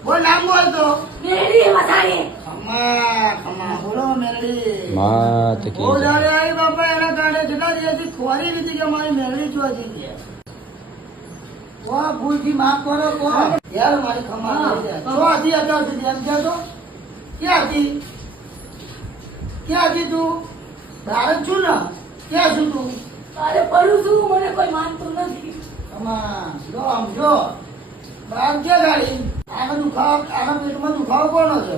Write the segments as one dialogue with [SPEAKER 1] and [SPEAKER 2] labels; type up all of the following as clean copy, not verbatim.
[SPEAKER 1] બોલ નામ બોલ તો
[SPEAKER 2] મેરી વધારે
[SPEAKER 1] ખમા ખમા બોલો મેલડી
[SPEAKER 3] માત કી
[SPEAKER 1] ઓ
[SPEAKER 3] જય.
[SPEAKER 1] જાણે આવી બાપા એના કારણે કેટલા દિવસથી ખોરી નથી કે મારી મેલડી જોવા જઈએ વાહ ભૂલથી માફ કરો કો યાર મારી ખમા જો હતી અત્યાર સુધી એમ કહેતો ક્યાં હતી તું બહાર જ છું ને ક્યાં છું તું
[SPEAKER 2] અરે પરું છું મને કોઈ માનતું નથી
[SPEAKER 1] ખમા જો આમ જો બહાર ક્યાં ગાડી આના દુખાવો આના પેટમાં દુખાવો કોનો છે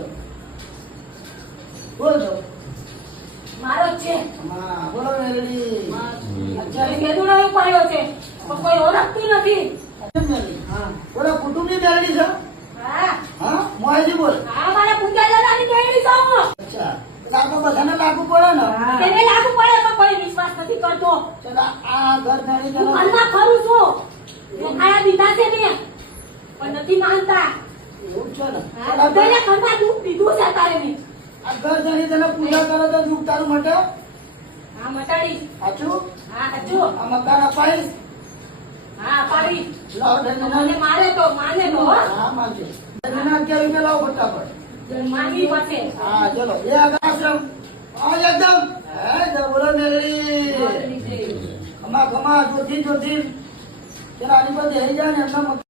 [SPEAKER 1] બોલ તો
[SPEAKER 2] મારો જ છે
[SPEAKER 1] ખમા બોલો મેલડી
[SPEAKER 2] અત્યારે કેદું નવું પડ્યો છે પણ કોઈ ઓળખતું નથી
[SPEAKER 1] મેલડી હા બોલો કુટુંબની મેલડી છે
[SPEAKER 2] હા
[SPEAKER 1] હા મોયજી બોલ
[SPEAKER 2] હા મારા પૂજા દાદાની મેળી છો
[SPEAKER 1] અચ્છા તો આપણે બધાને લાગુ પડે ને
[SPEAKER 2] તેને લાગુ પડે પણ કોઈ વિશ્વાસ નથી કરતો
[SPEAKER 1] ચલો આ ઘર ગાડી
[SPEAKER 2] હું ઘરમાં ખરું છું મેં ખાયા દીધા છે મેં પણ નથી માનતા
[SPEAKER 1] એવું છે ને
[SPEAKER 2] હા બધાને ઘરમાં દૂધ દીધું છે તારે મેં
[SPEAKER 1] આ ઘર ગાડી તને પૂજા કરો તો દુઃખ તારું માટે
[SPEAKER 2] હા મટાડીશ
[SPEAKER 1] સાચું
[SPEAKER 2] હા હજુ
[SPEAKER 1] આ મકાન અપાઈશ
[SPEAKER 2] હા પાડી
[SPEAKER 1] લાવ ધન્યના
[SPEAKER 2] મને મારે તો માને તો હો.
[SPEAKER 1] હા માનજે ધન્યના 11 રૂપિયા લાવો ફટાફટ
[SPEAKER 2] માગી પડશે
[SPEAKER 1] હા ચલો એ આશ્રમ આવ એકદમ હે બોલો મેલડી ખમા ખમા જોતી જોતી ચલો આની પર જઈ જાય ને એમના